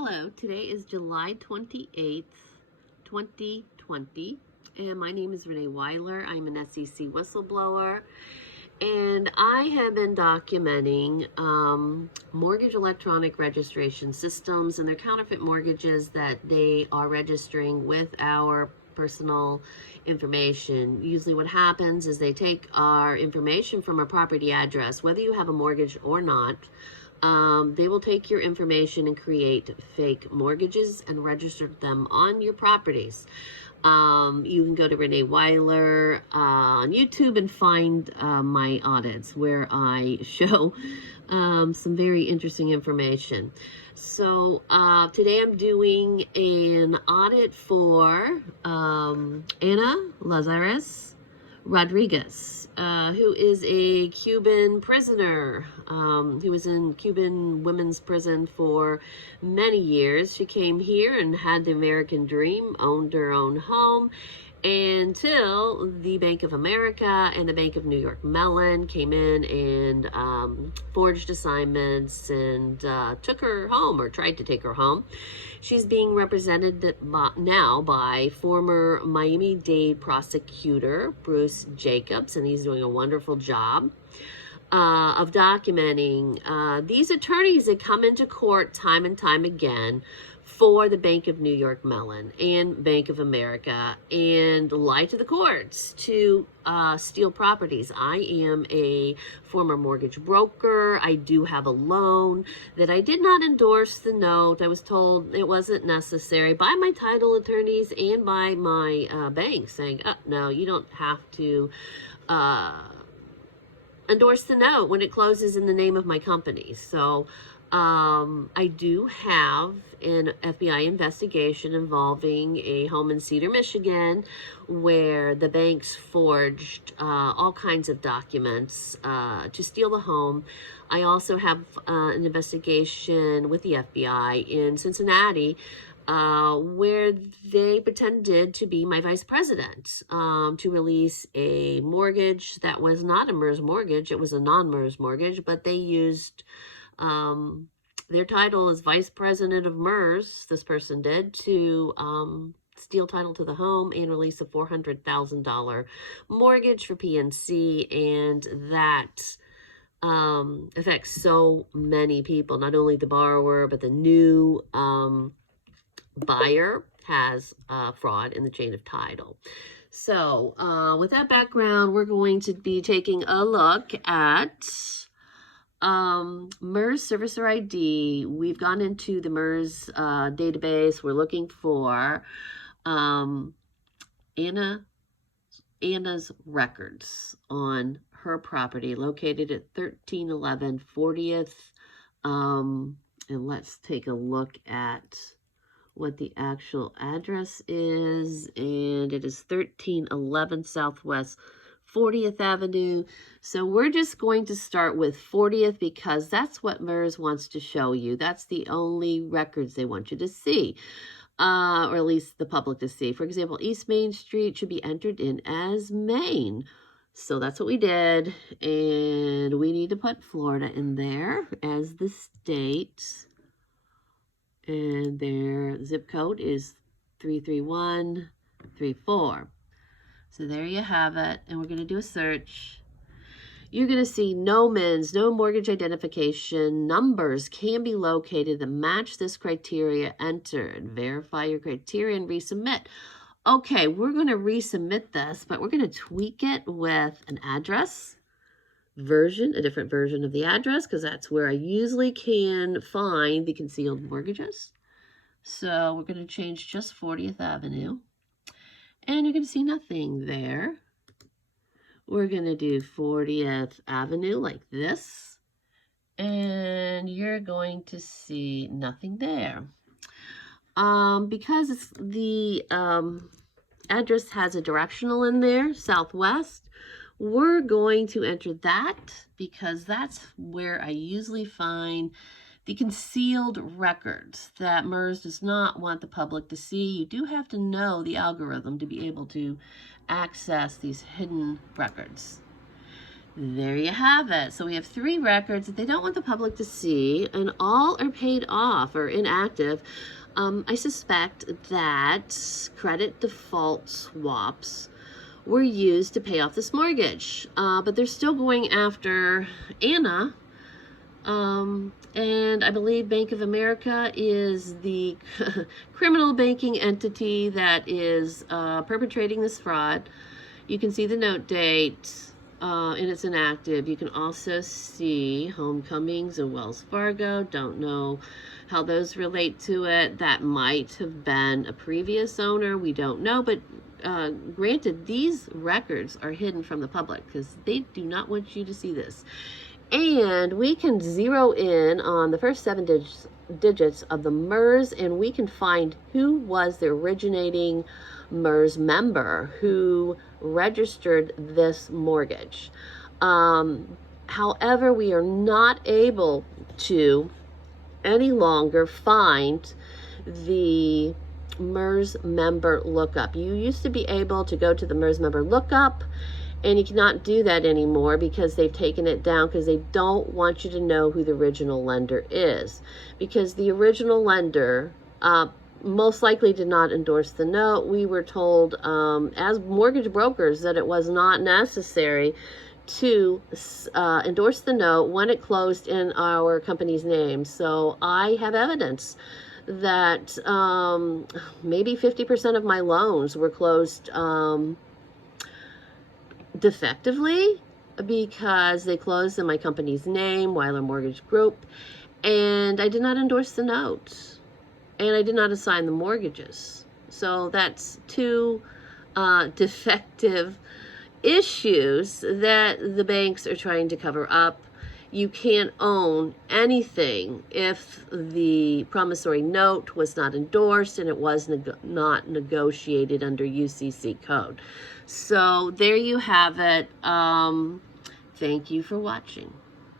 Hello, today is July 28th, 2020, and my name is Renee Weiler. I'm an SEC whistleblower, and I have been documenting mortgage electronic registration systems and their counterfeit mortgages that they are registering with our personal information. Usually what happens is they take our information from our property address, whether you have a mortgage or not. They will take your information and create fake mortgages and register them on your properties. You can go to Renee Weiler on YouTube and find my audits where I show some very interesting information. So today I'm doing an audit for Lazarus Rodriguez, who is a Cuban prisoner, who was in Cuban women's prison for many years. She came here and had the American dream, owned her own home, until the Bank of America and the Bank of New York Mellon came in and forged assignments and took her home, or tried to take her home. She's being represented now by former Miami-Dade prosecutor Bruce Jacobs, and he's doing a wonderful job of documenting these attorneys that come into court time and time again for the Bank of New York Mellon and Bank of America and lie to the courts to steal properties. I am a former mortgage broker. I do have a loan that I did not endorse the note. I was told it wasn't necessary by my title attorneys and by my bank, saying, oh, no, you don't have to endorse the note when it closes in the name of my company. So I do have an FBI investigation involving a home in Cedar, Michigan, where the banks forged all kinds of documents to steal the home. I also have an investigation with the FBI in Cincinnati, where they pretended to be my vice president to release a mortgage that was not a MERS mortgage. It was a non-MERS mortgage, but they used their title as vice president of MERS, this person did, to steal title to the home and release a $400,000 mortgage for PNC, and that affects so many people. Not only the borrower, but the new buyer has fraud in the chain of title. So with that background, we're going to be taking a look at MERS Servicer ID. We've gone into the MERS database. We're looking for Anna's records on her property located at 1311 40th. And let's take a look at what the actual address is. And it is 1311 Southwest 40th Avenue. So we're just going to start with 40th because that's what MERS wants to show you. That's the only records they want you to see, or at least the public to see. For example, East Main Street should be entered in as Maine. So that's what we did. And we need to put Florida in there as the state. And their zip code is 33134. So there you have it, and we're going to do a search. You're going to see no MINs, no mortgage identification numbers can be located that match this criteria. Enter and verify your criteria and resubmit. Okay, we're going to resubmit this, but we're going to tweak it with an address version, a different version of the address, because that's where I usually can find the concealed mortgages. So we're going to change just 40th Avenue. And you're going to see nothing there. We're going to do 40th Avenue like this. And you're going to see nothing there. Because it's the address has a directional in there, southwest, we're going to enter that because that's where I usually find the concealed records that MERS does not want the public to see. You do have to know the algorithm to be able to access these hidden records. There you have it. So we have 3 records that they don't want the public to see, and all are paid off or inactive. I suspect that credit default swaps were used to pay off this mortgage, but they're still going after Anna. And I believe Bank of America is the criminal banking entity that is perpetrating this fraud. You can see the note date, and it's inactive. You can also see Homecomings and Wells Fargo. Don't know how those relate to it. That might have been a previous owner. We don't know, but granted, these records are hidden from the public because they do not want you to see this. And we can zero in on the first 7 digits of the MERS, and we can find who was the originating MERS member who registered this mortgage. However, we are not able to any longer find the MERS member lookup. You used to be able to go to the MERS member lookup, and you cannot do that anymore because they've taken it down because they don't want you to know who the original lender is. Because the original lender most likely did not endorse the note. We were told as mortgage brokers that it was not necessary to endorse the note when it closed in our company's name. So I have evidence that maybe 50% of my loans were closed defectively because they closed in my company's name, Weiler Mortgage Group, and I did not endorse the note, and I did not assign the mortgages. So that's 2 defective issues that the banks are trying to cover up. You can't own anything if the promissory note was not endorsed and it was not negotiated under UCC code. So there you have it. Thank you for watching.